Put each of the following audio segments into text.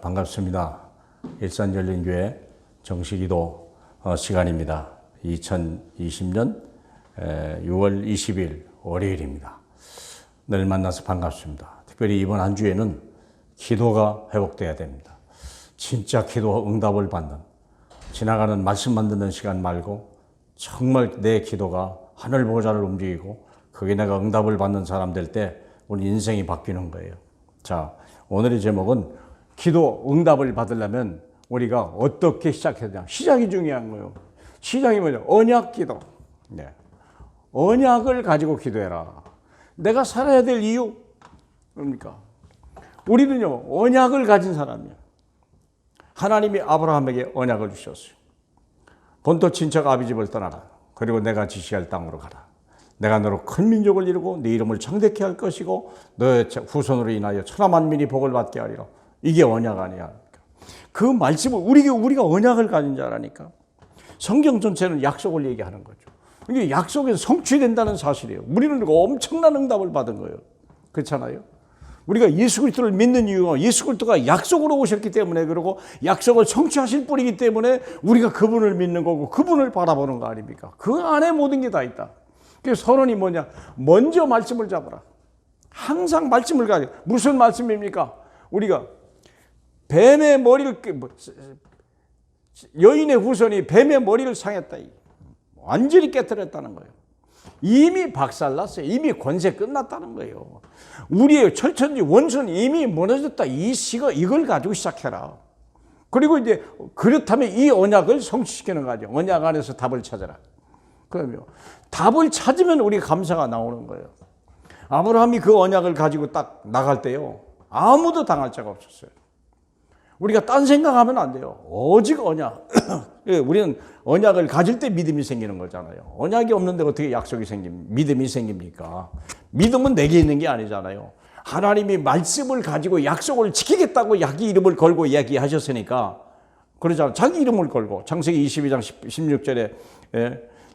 반갑습니다. 일산열린교회 정식기도 시간입니다. 2020년 6월 20일 월요일입니다. 늘 만나서 반갑습니다. 특별히 이번 한 주에는 기도가 회복돼야 됩니다. 진짜 기도 응답을 받는, 지나가는 말씀만 듣는 시간 말고 정말 내 기도가 하늘 보좌를 움직이고 그게 내가 응답을 받는 사람 될 때 우리 인생이 바뀌는 거예요. 자, 오늘의 제목은 기도 응답을 받으려면 우리가 어떻게 시작해야 되냐. 시작이 중요한 거예요. 시작이 뭐냐? 언약 기도. 네. 언약을 가지고 기도해라. 내가 살아야 될 이유 뭡니까? 우리는요, 언약을 가진 사람이에요. 하나님이 아브라함에게 언약을 주셨어요. 본토 친척 아비집을 떠나라. 그리고 내가 지시할 땅으로 가라. 내가 너로 큰 민족을 이루고 네 이름을 창대케 할 것이고 너의 후손으로 인하여 천하 만민이 복을 받게 하리라. 이게 언약 아니야. 그 말씀을 우리가 언약을 가진 자라니까. 성경 전체는 약속을 얘기하는 거죠. 이게 약속에서 성취된다는 사실이에요. 우리는 엄청난 응답을 받은 거예요. 그렇잖아요. 우리가 예수 그리스도를 믿는 이유가 예수 그리스도가 약속으로 오셨기 때문에, 그러고 약속을 성취하실 분이기 때문에 우리가 그분을 믿는 거고 그분을 바라보는 거 아닙니까? 그 안에 모든 게 다 있다. 그래서 선언이 뭐냐? 먼저 말씀을 잡아라. 항상 말씀을 가져. 무슨 말씀입니까? 우리가 뱀의 머리를, 여인의 후손이 뱀의 머리를 상했다. 완전히 깨뜨렸다는 거예요. 이미 박살났어요. 이미 권세 끝났다는 거예요. 우리의 철천지 원수는 이미 무너졌다. 이걸 가지고 시작해라. 그리고 이제 그렇다면 이 언약을 성취시키는 거죠. 언약 안에서 답을 찾아라. 그러면 답을 찾으면 우리가 감사가 나오는 거예요. 아브라함이 그 언약을 가지고 딱 나갈 때요, 아무도 당할 자가 없었어요. 우리가 딴 생각하면 안 돼요. 오직 언약. 우리는 언약을 가질 때 믿음이 생기는 거잖아요. 언약이 없는데 어떻게 약속이 믿음이 생깁니까? 믿음은 내게 있는 게 아니잖아요. 하나님이 말씀을 가지고 약속을 지키겠다고 자기 이름을 걸고 이야기하셨으니까, 그러잖아요. 자기 이름을 걸고 창세기 22장 16절에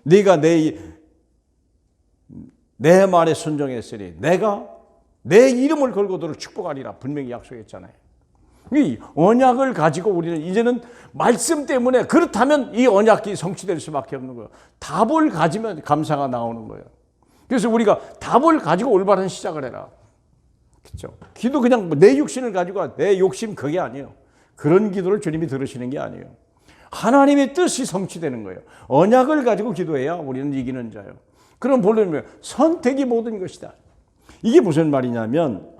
네가 내 말에 순종했으니 내가 내 이름을 걸고 너를 축복하리라 분명히 약속했잖아요. 이 언약을 가지고 우리는 이제는 말씀 때문에, 그렇다면 이 언약이 성취될 수밖에 없는 거예요. 답을 가지면 감사가 나오는 거예요. 그래서 우리가 답을 가지고 올바른 시작을 해라. 그렇죠? 기도 그냥 내 육신을 가지고 내 욕심 그게 아니에요. 그런 기도를 주님이 들으시는 게 아니에요. 하나님의 뜻이 성취되는 거예요. 언약을 가지고 기도해야 우리는 이기는 자예요. 그럼 본론은 선택이 모든 것이다. 이게 무슨 말이냐면,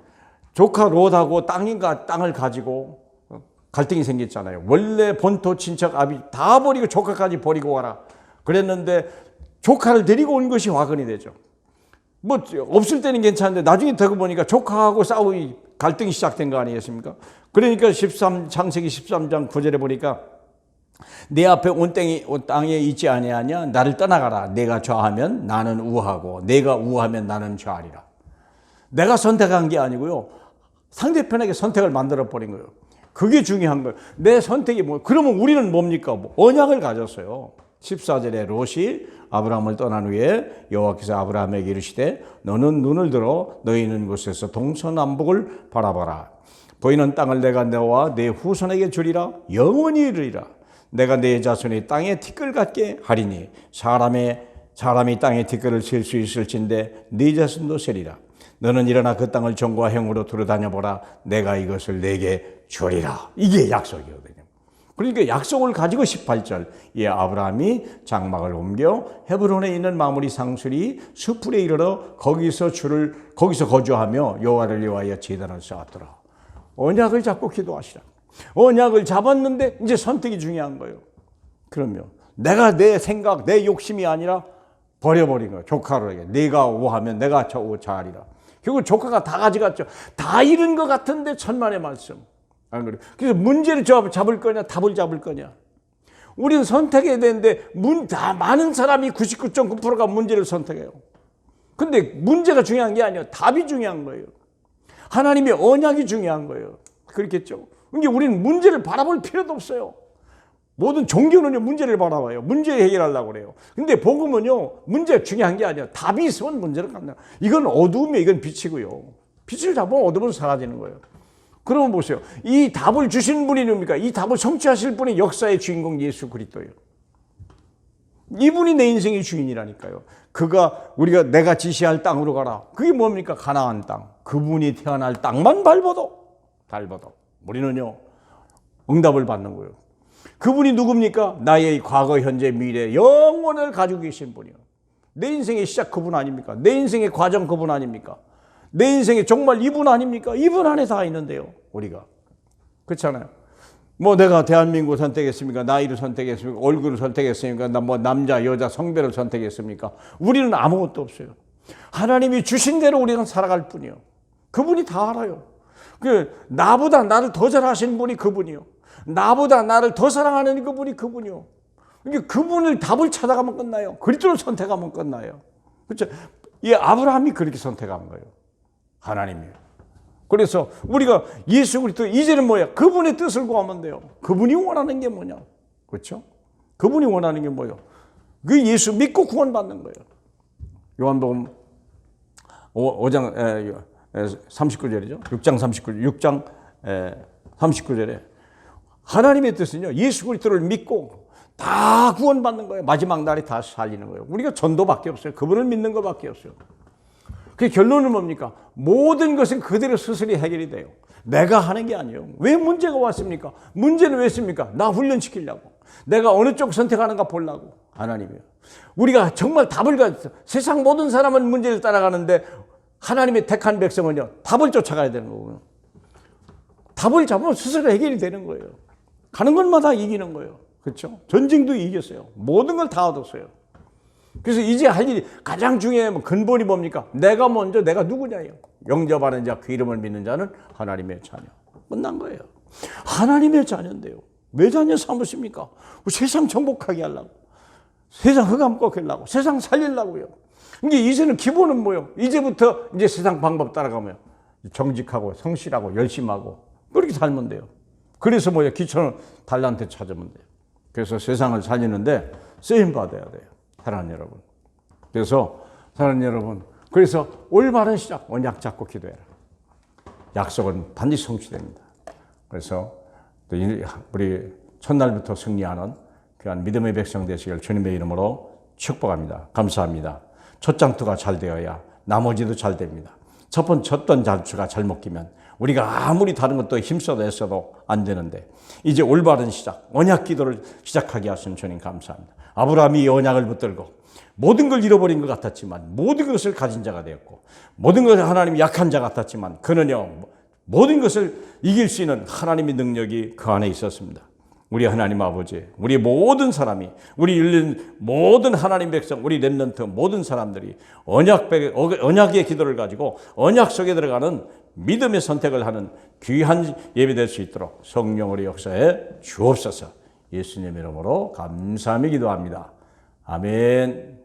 조카 롯하고 땅을 가지고 갈등이 생겼잖아요. 원래 본토 친척 아비 다 버리고 조카까지 버리고 와라 그랬는데, 조카를 데리고 온 것이 화근이 되죠. 뭐 없을 때는 괜찮은데 나중에 듣고 보니까 조카하고 갈등이 시작된 거 아니겠습니까? 그러니까 창세기 13장 9절에 보니까 내 앞에 온 땅에 있지 아니하냐? 나를 떠나가라. 내가 좌하면 나는 우하고 내가 우하면 나는 좌하리라. 내가 선택한 게 아니고요, 상대편에게 선택을 만들어 버린 거예요. 그게 중요한 거예요. 내 선택이 그러면 우리는 뭡니까? 언약을 가졌어요. 14절에 롯이 아브라함을 떠난 후에 여호와께서 아브라함에게 이르시되 너는 눈을 들어 너희 있는 곳에서 동서남북을 바라봐라. 보이는 땅을 내가 너와 내 후손에게 주리라. 영원히 이르리라. 내가 내 자손이 땅에 티끌 같게 하리니 사람이 땅에 티끌을 셀 수 있을진데 네 자손도 세리라. 너는 일어나 그 땅을 정과 행으로 두루다녀보라. 내가 이것을 내게 주리라. 이게 약속이거든요. 그러니까 약속을 가지고 18절 아브라함이 장막을 옮겨 헤브론에 있는 마므리 상수리 수풀에 이르러 거기서 거주하며 여호와를 위하여 제단을 쌓았더라. 언약을 잡고 기도하시라. 언약을 잡았는데 이제 선택이 중요한 거예요. 그러면 내가 내 생각, 내 욕심이 아니라 버려버린 거예요. 조카로에게 네가 우하면 내가 좌하리라. 결국 조카가 다 가져갔죠. 다 잃은 것 같은데 천만의 말씀. 안 그래요? 그래서 문제를 잡을 거냐, 답을 잡을 거냐. 우리는 선택해야 되는데 많은 사람이 99.9%가 문제를 선택해요. 근데 문제가 중요한 게 아니에요. 답이 중요한 거예요. 하나님의 언약이 중요한 거예요. 그렇겠죠? 그러니까 우리는 문제를 바라볼 필요도 없어요. 모든 종교는요, 문제를 바라봐요. 문제 해결하려고 그래요. 근데 복음은요, 문제가 중요한 게 아니에요. 답이 있으면 문제를 갖는 거예요. 이건 어두우면 이건 빛이고요. 빛을 잡으면 어두움은 사라지는 거예요. 그러면 보세요. 이 답을 주신 분이 누굽니까? 이 답을 성취하실 분이 역사의 주인공 예수 그리스도예요. 이분이 내 인생의 주인이라니까요. 우리가 내가 지시할 땅으로 가라. 그게 뭡니까? 가나안 땅. 그분이 태어날 땅만 밟아도 우리는요 응답을 받는 거예요. 그분이 누굽니까? 나의 과거, 현재, 미래, 영원을 가지고 계신 분이요. 내 인생의 시작 그분 아닙니까? 내 인생의 과정 그분 아닙니까? 내 인생에 정말 이분 아닙니까? 이분 안에 다 있는데요. 우리가. 그렇잖아요. 뭐 내가 대한민국을 선택했습니까? 나이를 선택했습니까? 얼굴을 선택했습니까? 뭐 남자, 여자, 성별을 선택했습니까? 우리는 아무것도 없어요. 하나님이 주신 대로 우리는 살아갈 뿐이요. 그분이 다 알아요. 나보다 나를 더 잘하시는 분이 그분이요. 나보다 나를 더 사랑하는 그분이요. 그분을 답을 찾아가면 끝나요. 그리스도를 선택하면 끝나요. 그렇죠? 이 아브라함이 그렇게 선택한 거예요. 하나님이요. 그래서 우리가 예수 그리스도 이제는 뭐야? 그분의 뜻을 구하면 돼요. 그분이 원하는 게 뭐냐? 그렇죠? 그분이 원하는 게 뭐예요? 그 예수 믿고 구원받는 거예요. 요한복음 5장 39절이죠. 6장 39절에 하나님의 뜻은요. 예수 그리스도를 믿고 다 구원받는 거예요. 마지막 날에 다 살리는 거예요. 우리가 전도밖에 없어요. 그분을 믿는 것밖에 없어요. 그 결론은 뭡니까? 모든 것은 그대로 스스로 해결이 돼요. 내가 하는 게 아니에요. 왜 문제가 왔습니까? 문제는 왜 있습니까? 나 훈련시키려고. 내가 어느 쪽 선택하는가 보려고. 하나님이에요. 우리가 정말 답을 가졌어. 세상 모든 사람은 문제를 따라가는데 하나님의 택한 백성은요. 답을 쫓아가야 되는 거고요. 답을 잡으면 스스로 해결이 되는 거예요. 가는 곳마다 이기는 거예요. 그렇죠? 전쟁도 이겼어요. 모든 걸 다 얻었어요. 그래서 이제 할 일이 가장 중요한 근본이 뭡니까? 내가 먼저 내가 누구냐예요. 영접하는 자, 그 이름을 믿는 자는 하나님의 자녀. 끝난 거예요. 하나님의 자녀인데요. 왜 자녀 삼으십니까? 세상 정복하게 하려고. 세상 흑암 하려고. 세상 살리려고요. 이게 이제는 기본은 뭐예요? 이제부터 이제 세상 방법 따라가면 정직하고 성실하고 열심하고 그렇게 살면 돼요. 그래서 뭐예요? 귀천을 달란트 찾으면 돼요. 그래서 세상을 살리는데 쓰임 받아야 돼요. 사랑하는 여러분. 그래서 사랑하는 여러분, 그래서 올바른 시작, 언약 잡고 기도해라. 약속은 반드시 성취됩니다. 그래서 우리 첫날부터 승리하는 귀한 믿음의 백성 되시길 주님의 이름으로 축복합니다. 감사합니다. 첫 장투가 잘 되어야 나머지도 잘 됩니다. 쳤던 장투가 잘못 끼면 우리가 아무리 다른 것도 힘써도 애써도 안 되는데 이제 올바른 시작, 언약 기도를 시작하게 하신 주님 감사합니다. 아브라함이 이 언약을 붙들고 모든 걸 잃어버린 것 같았지만 모든 것을 가진 자가 되었고 모든 것을 하나님이 약한 자 같았지만 그는요 모든 것을 이길 수 있는 하나님의 능력이 그 안에 있었습니다. 우리 하나님 아버지, 우리 모든 사람이, 우리 열린 모든 하나님 백성, 우리 렘넌트 모든 사람들이 언약의 기도를 가지고 언약 속에 들어가는 믿음의 선택을 하는 귀한 예배 될 수 있도록 성령으로 역사해 주옵소서. 예수님 이름으로 감사하며 기도합니다. 아멘.